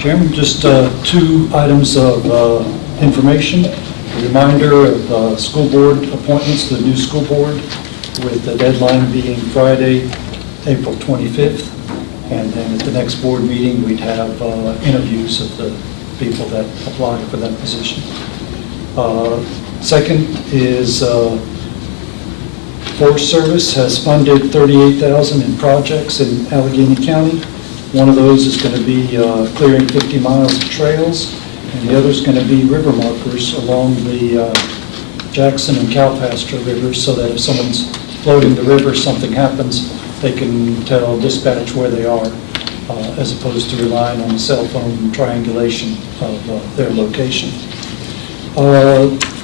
Chairman, just two items of information. A reminder of school board appointments to the new school board, with the deadline being Friday, April 25th. And then at the next board meeting, we'd have interviews of the people that applied for that position. Second is Forest Service has funded $38,000 in projects in Alleghany County. One of those is going to be clearing 50 miles of trails, and the other is going to be river markers along the Jackson and Calpasture rivers, so that if someone's floating the river, something happens, they can tell dispatch where they are, as opposed to relying on cell phone triangulation of their location.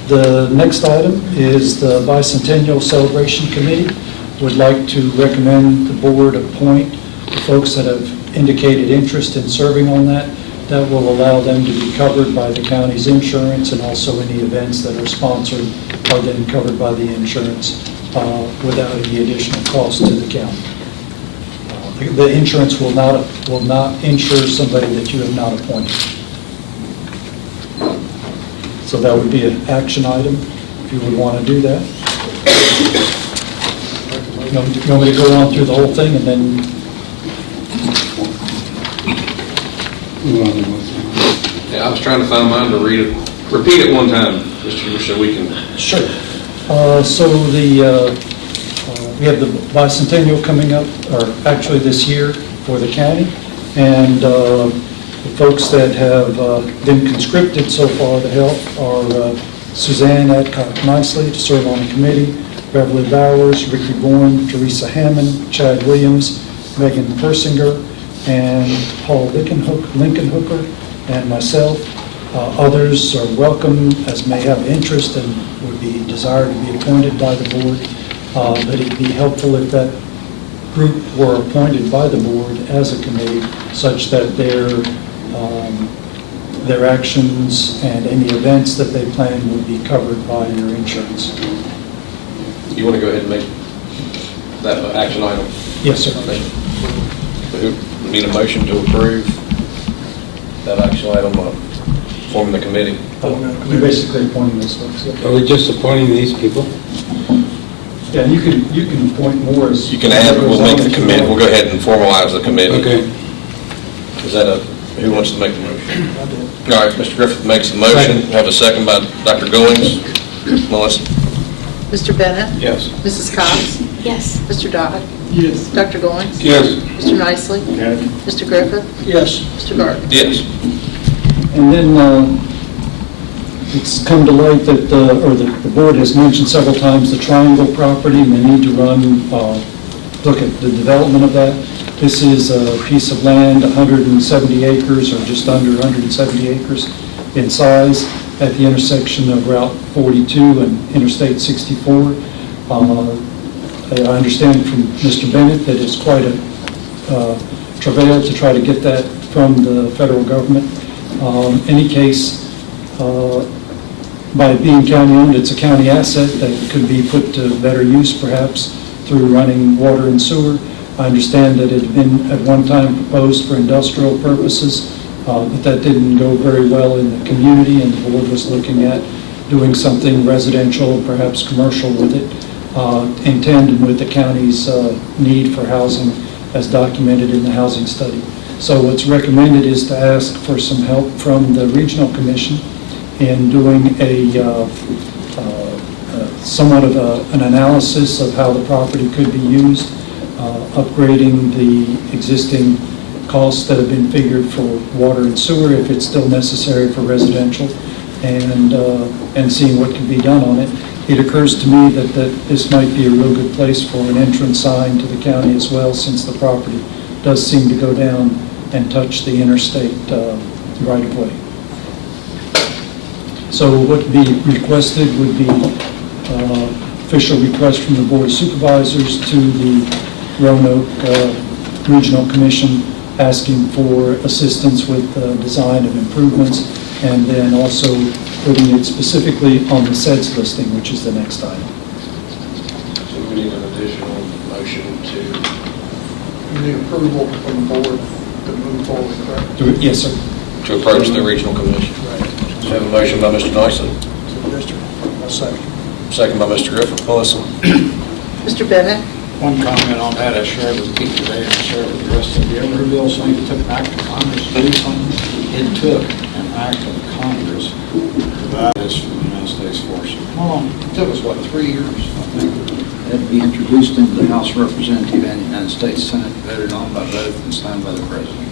The next item is the Bicentennial Celebration Committee. Would like to recommend the board appoint the folks that have indicated interest in serving on that. That will allow them to be covered by the county's insurance, and also any events that are sponsored are then covered by the insurance without any additional cost to the county. The insurance will not insure somebody that you have not appointed. So that would be an action item if you would want to do that. You want me to go on through the whole thing and then? Yeah, I was trying to find mine to read it. Repeat it one time, Mr. Hoover, so we can. Sure. So we have the bicentennial coming up, or actually this year for the county, and the folks that have been conscripted so far to help are Suzanne Adcock-Nicely to serve on the committee, Beverly Bowers, Ricky Bourne, Teresa Hammond, Chad Williams, Megan Persinger, and Paul Lincoln Hooker, and myself. Others are welcome as may have interest and would be desired to be appointed by the board, but it'd be helpful if that group were appointed by the board as a committee, such that their actions and any events that they plan would be covered by your insurance. You want to go ahead and make that action item? Yes, sir. We need a motion to approve that action item, forming the committee. You're basically appointing those folks. Yeah. Are we just appointing these people? Yeah, you can appoint more as You can add, we'll make the committee, we'll go ahead and formalize the committee. Okay. Is that who wants to make the motion? I do. All right, Mr. Griffith makes the motion. Second. Have a second by Dr. Goings. Melissa? Mr. Bennett? Yes. Mrs. Cox? Yes. Mr. Dodd? Yes. Dr. Goins? Yes. Mr. Nicely? Yes. Mr. Griffith? Yes. Mr. Gardner? Yes. And then it's come to light that, the board has mentioned several times the Triangle property and the need to look at the development of that. This is a piece of land, 170 acres or just under 170 acres in size at the intersection of Route 42 and Interstate 64. I understand from Mr. Bennett that it's quite a travail to try to get that from the federal government. Any case, by being county-owned, it's a county asset that could be put to better use perhaps through running water and sewer. I understand that it had been at one time proposed for industrial purposes, but that didn't go very well in the community, and the board was looking at doing something residential, perhaps commercial with it, in tandem with the county's need for housing as documented in the housing study. So what's recommended is to ask for some help from the Regional Commission in doing somewhat of an analysis of how the property could be used, upgrading the existing costs that have been figured for water and sewer if it's still necessary for residential, and seeing what can be done on it. It occurs to me that this might be a real good place for an entrance sign to the county as well, since the property does seem to go down and touch the interstate right of way. So what would be requested would be official request from the Board of Supervisors to the Roanoke Regional Commission asking for assistance with the design of improvements, and then also putting it specifically on the SEDS listing, which is the next item. So we need an additional motion to. You need approval from the board to move forward, correct? Yes, sir. to approach the regional commission. So we have a motion by Mr. Nicely, second by Mr. Griffin. Melissa? Mr. Bennett? One comment on that, I shared with Pete today and shared with the rest of you. Ever heard Bill saying it took an act of Congress to do something? It took an act of Congress to divide us from the United States forces. How long? It took us, what, 3 years, I think? It had to be introduced into the House of Representatives and the United States Senate, voted on by both and signed by the President.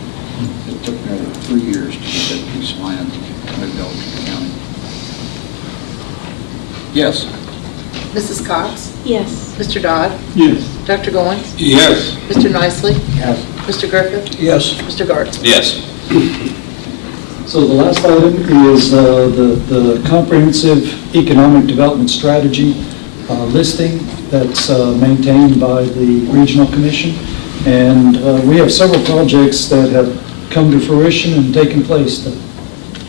It took nearly 3 years to get that piece of land moved over to the county. Yes. Mrs. Cox? Yes. Mr. Dodd? Yes. Dr. Goins? Yes. Mr. Nicely? Yes. Mr. Griffith? Yes. Mr. Garza? Yes. So the last item is the comprehensive economic development strategy listing that's maintained by the Regional Commission. And we have several projects that have come to fruition and taken place. The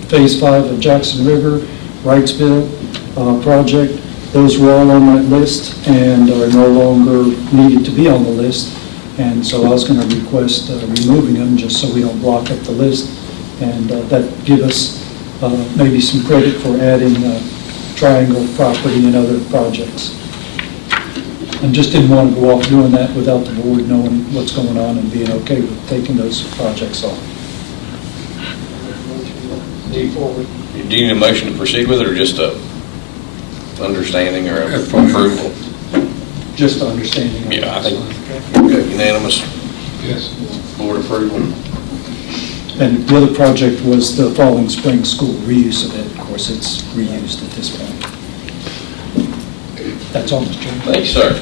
Phase 5 of Jackson River, Wrightsville project, those were all on that list and are no longer needed to be on the list. And so I was going to request removing them just so we don't block up the list. And that give us maybe some credit for adding Triangle property and other projects. And just didn't want to go off doing that without the board knowing what's going on and being okay with taking those projects off. Do you need a motion to proceed with it, or just a understanding or approval? Just understanding. Yeah, I think, okay, unanimous Yes. board approval. And the other project was the Falling Spring School reuse of it. Of course, it's reused at this point. That's all, Mr. Chairman. Thank you, sir.